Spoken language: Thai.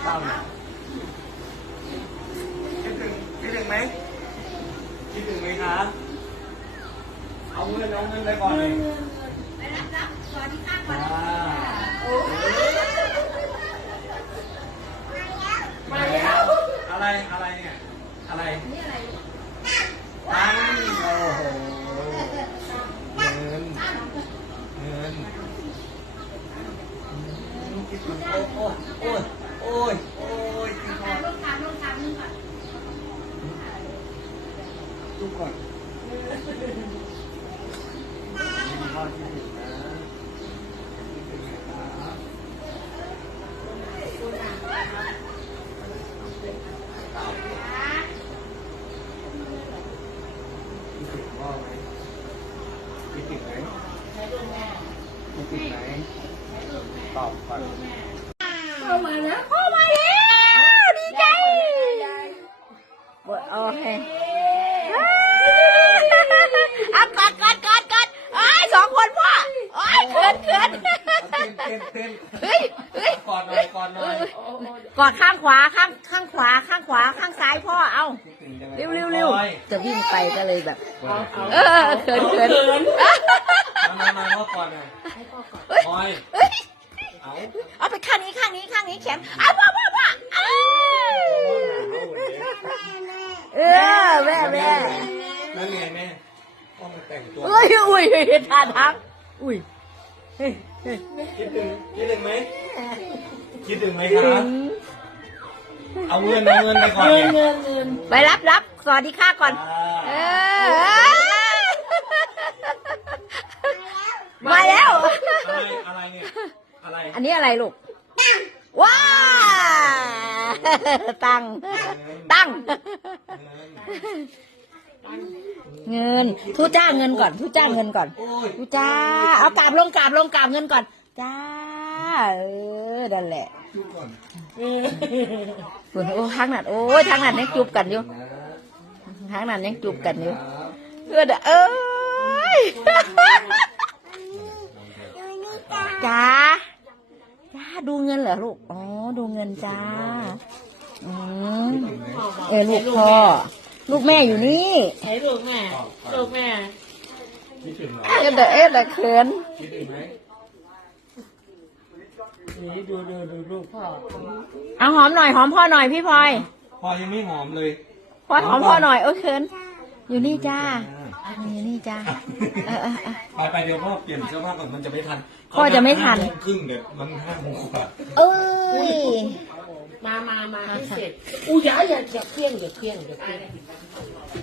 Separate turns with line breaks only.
าหน่อยคิดถึงไหมคิดถึงไหมคะเอาเงินไปก่อนเลย
ไปรับสวัสดีค่ะก่อน
มาแล้วอะไรเนี่ยอะไร
นี่อะไร
ตังโอ้โหเงินโอ้ยกินก่อน
ลงทางนึงก่อน
ทุกคนพ่อคิดถึงนะพ่อไหมคิดถึงไหมคิดถึงไหมตอบก่อน
พ่อมาแล้วดีใจโอเคอ่ะกอดไอ้2 คนพ่อโอ้ยเขิน
เต้น
เฮ้ย
ก่อนหน่อย
กอดข้างขวาข้างขวาข้างซ้ายพ่อเอาเร็วจะวิ่งไปก็เลยแบบเขิน
มาพ่อก่อนหน่อยพอย
เอาไปข้างนี้แขนเอาพ่อแม่
นั่นไงแม่พ่อมาแต่งตัว
อุ้ยท่าทางอุ้ย
คิดถึงไหมครับเอาเงินไปก่อน
ไปรับสวัสดีค่ะก่อนมาแล้ว
อะไรเนี่ยอะไร
อันนี้อะไรลูกว้าตั้งเงินทูจ้าเงินก่อนทูจ้าเอากราบลงเงินก่อนจ้านั่นแหละคุณโอ้ทางนั้นยังจูบกันอยู่จ้าดูเงินเหรอลูกอ๋อดูเงินจ้าลูกพ่อลูกแม่อยู่นี่
ใช้ลูกแม่
คิดถึงเหรอ
แต่เขิน
คิดถึงไหม
นี่ดูลูกพ่อ
เอาหอมหน่อยหอมพ่อหน่อยพี่พลอย
พ่อยังไม่หอมเลย
พ่อหอมพ่อหน่อยเขินอยู่นี่จ้า
ไปเดี๋ยวพ่อเปลี่ยนเสื้อผ้าก่อนมันจะไม่ทัน
พ่อจะไม่ทัน
ครึ่งเดี๋ยวมัน5 โมงกว่า
มาให้เสร็จอย่าเครื่อง